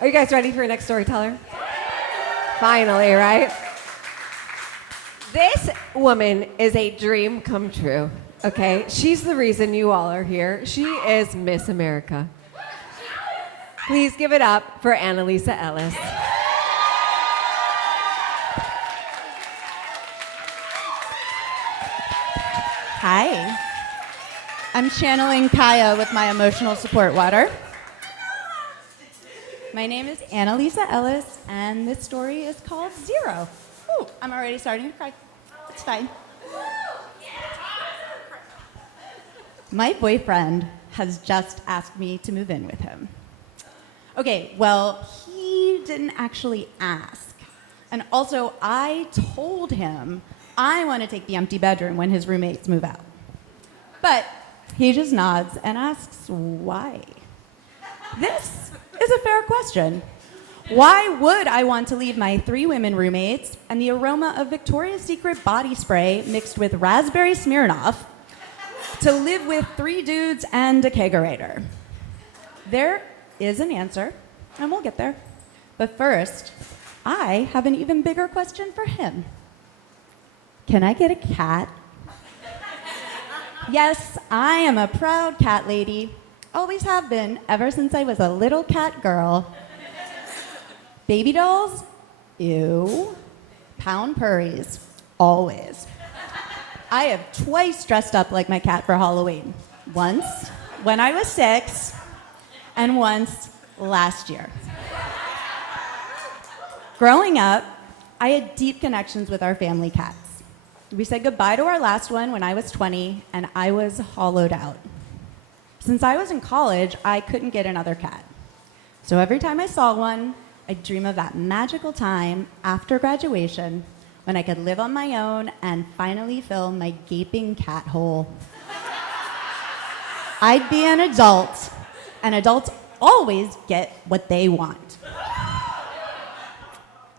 Are you guys ready for your next storyteller? Finally, right? This woman is a dream come true, okay? She's the reason you all are here. She is Miss America. Please give it up for Annalisa Ellis. Hi. I'm channeling Kaya with my emotional support water. My name is Annalisa Ellis, and this story is called Zero. Ooh, I'm already starting to cry. It's fine. My boyfriend has just asked me to move in with him. Okay, well, he didn't actually ask. And also, I told him I want to take the empty bedroom when his roommates move out. But he just nods and asks why. This is a fair question. Why would I want to leave my 3 women roommates and the aroma of Victoria's Secret body spray mixed with raspberry Smirnoff to live with 3 dudes and a kegerator? There is an answer, and we'll get there. But first, I have an even bigger question for him. Can I get a cat? Yes, I am a proud cat lady. Always have been, ever since I was a little cat girl. Baby dolls? Ew. Pound purries? Always. I have twice dressed up like my cat for Halloween. Once when I was 6, and once last year. Growing up, I had deep connections with our family cats. We said goodbye to our last one when I was 20, and I was hollowed out. Since I was in college, I couldn't get another cat. So every time I saw one, I'd dream of that magical time after graduation when I could live on my own and finally fill my gaping cat hole. I'd be an adult, and adults always get what they want.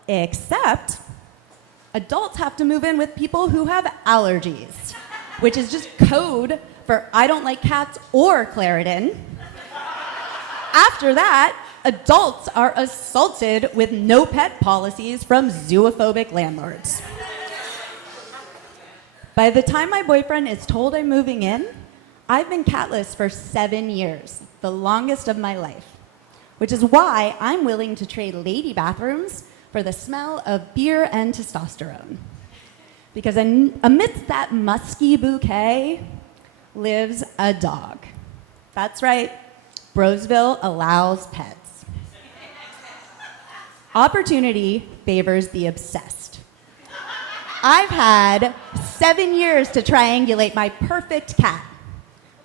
Except adults have to move in with people who have allergies, which is just code for I don't like cats or Claritin. After that, adults are assaulted with no pet policies from zoophobic landlords. By the time my boyfriend is told I'm moving in, I've been catless for 7 years, the longest of my life, which is why I'm willing to trade lady bathrooms for the smell of beer and testosterone. Because amidst that musky bouquet lives a dog. That's right, Brosville allows pets. Opportunity favors the obsessed. I've had 7 years to triangulate my perfect cat.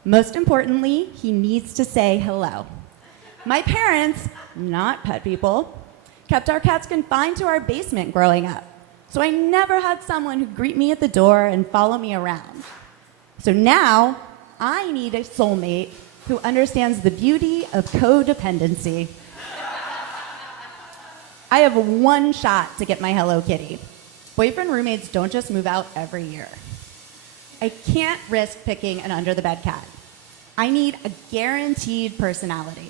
Most importantly, he needs to say hello. My parents, not pet people, kept our cats confined to our basement growing up, so I never had someone who'd greet me at the door and follow me around. So now, I need a soulmate who understands the beauty of codependency. I have 1 shot to get my Hello Kitty. Boyfriend roommates don't just move out every year. I can't risk picking an under-the-bed cat. I need a guaranteed personality.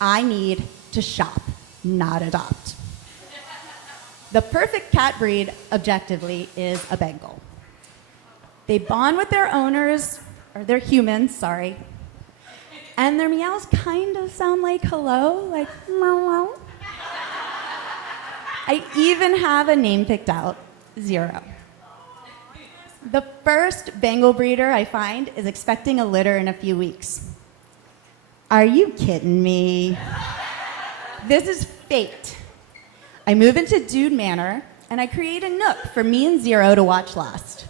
I need to shop, not adopt. The perfect cat breed, objectively, is a Bengal. They bond with their owners, or their humans, sorry, and their meows kind of sound like hello, like meow. I even have a name picked out, Zero. The first Bengal breeder I find is expecting a litter in a few weeks. Are you kidding me? This is fate. I move into Dude Manor, and I create a nook for me and Zero to watch Lost.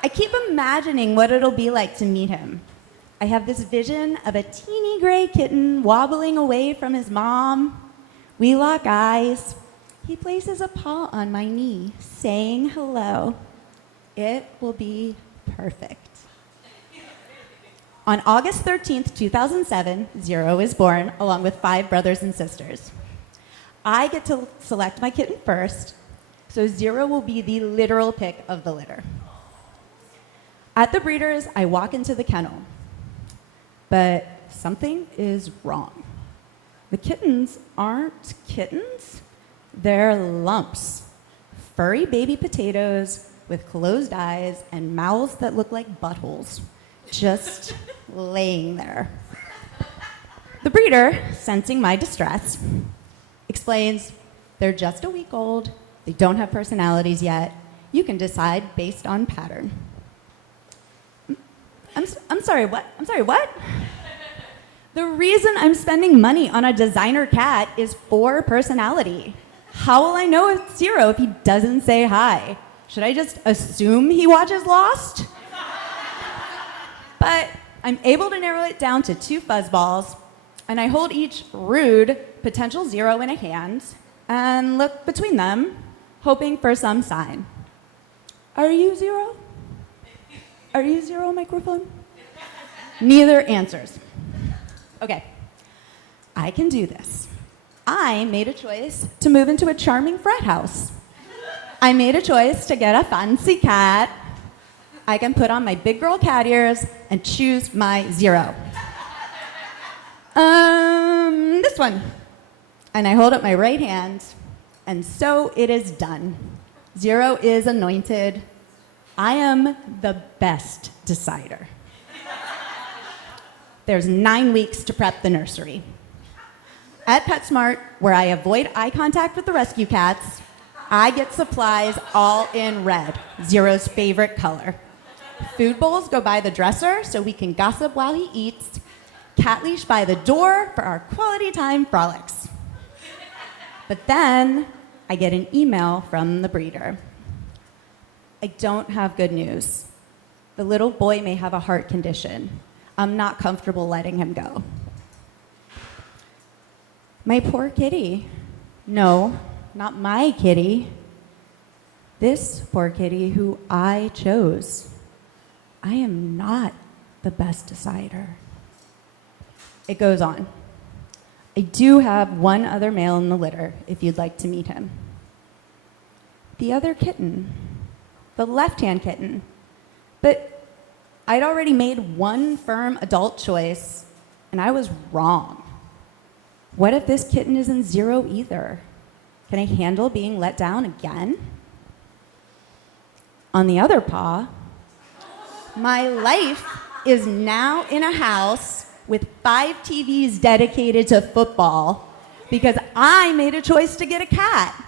I keep imagining what it'll be like to meet him. I have this vision of a teeny gray kitten wobbling away from his mom. We lock eyes. He places a paw on my knee, saying hello. It will be perfect. On August 13th, 2007, Zero is born, along with 5 brothers and sisters. I get to select my kitten first, so Zero will be the literal pick of the litter. At the breeders, I walk into the kennel, but something is wrong. The kittens aren't kittens. They're lumps. Furry baby potatoes with closed eyes and mouths that look like buttholes, just laying there. The breeder, sensing my distress, explains they're just a week old, they don't have personalities yet, you can decide based on pattern. I'm sorry, what? I'm sorry, what? The reason I'm spending money on a designer cat is for personality. How will I know it's Zero if he doesn't say hi? Should I just assume he watches Lost? But I'm able to narrow it down to 2 fuzzballs, and I hold each rude potential Zero in a hand and look between them, hoping for some sign. Are you Zero? Are you Zero, microphone? Neither answers. Okay, I can do this. I made a choice to move into a charming frat house. I made a choice to get a fancy cat. I can put on my big girl cat ears and choose my Zero. This one. And I hold up my right hand, and so it is done. Zero is anointed. I am the best decider. There's 9 weeks to prep the nursery. At PetSmart, where I avoid eye contact with the rescue cats, I get supplies all in red, Zero's favorite color. Food bowls go by the dresser so we can gossip while he eats. Cat leash by the door for our quality time frolics. But then I get an email from the breeder. I don't have good news. The little boy may have a heart condition. I'm not comfortable letting him go. My poor kitty. No, not my kitty. This poor kitty who I chose. I am not the best decider. It goes on. I do have one other male in the litter, if you'd like to meet him. The other kitten, the left-hand kitten. But I'd already made one firm adult choice, and I was wrong. What if this kitten isn't Zero either? Can I handle being let down again? On the other paw, my life is now in a house with 5 TVs dedicated to football because I made a choice to get a cat.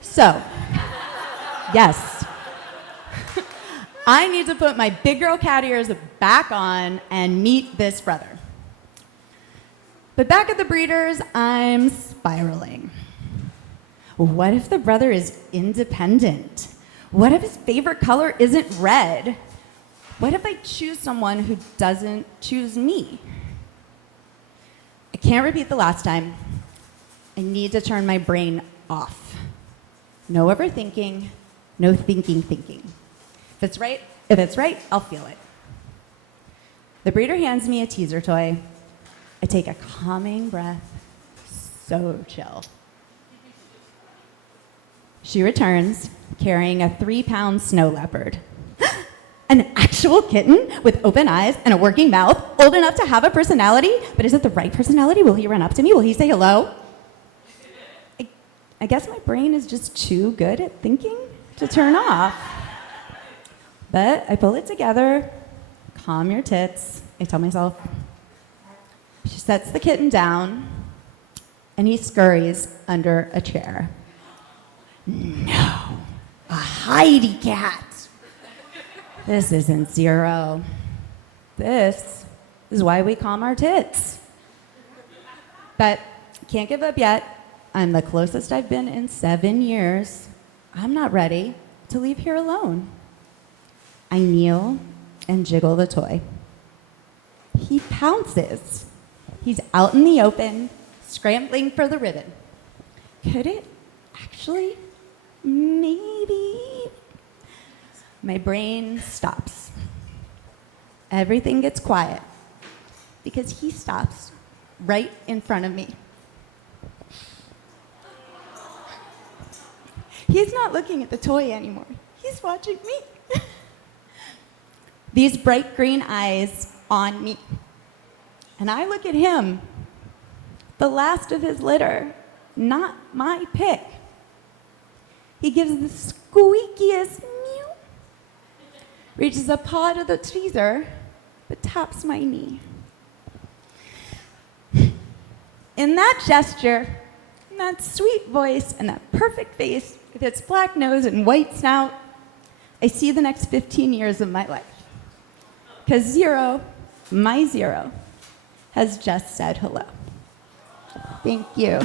So, yes. I need to put my big girl cat ears back on and meet this brother. But back at the breeders, I'm spiraling. What if the brother is independent? What if his favorite color isn't red? What if I choose someone who doesn't choose me? I can't repeat the last time. I need to turn my brain off. No overthinking, no thinking. If it's right, I'll feel it. The breeder hands me a teaser toy. I take a calming breath, so chill. She returns, carrying a 3-pound snow leopard. An actual kitten with open eyes and a working mouth, old enough to have a personality, but is it the right personality? Will he run up to me? Will he say hello? I guess my brain is just too good at thinking to turn off. But I pull it together, calm your tits, I tell myself. She sets the kitten down, and he scurries under a chair. No, a hidey cat. This isn't Zero. This is why we calm our tits. But can't give up yet. I'm the closest I've been in 7 years. I'm not ready to leave here alone. I kneel and jiggle the toy. He pounces. He's out in the open, scrambling for the ribbon. Could it actually? Maybe. My brain stops. Everything gets quiet because he stops right in front of me. He's not looking at the toy anymore. He's watching me. These bright green eyes on me. And I look at him. the last of his litter, not my pick. He gives the squeakiest mew, reaches a paw to the tweezer, but taps my knee. In that gesture, in that sweet voice, and that perfect face with its black nose and white snout, I see the next 15 years of my life. Because Zero, my Zero, has just said hello. Thank you.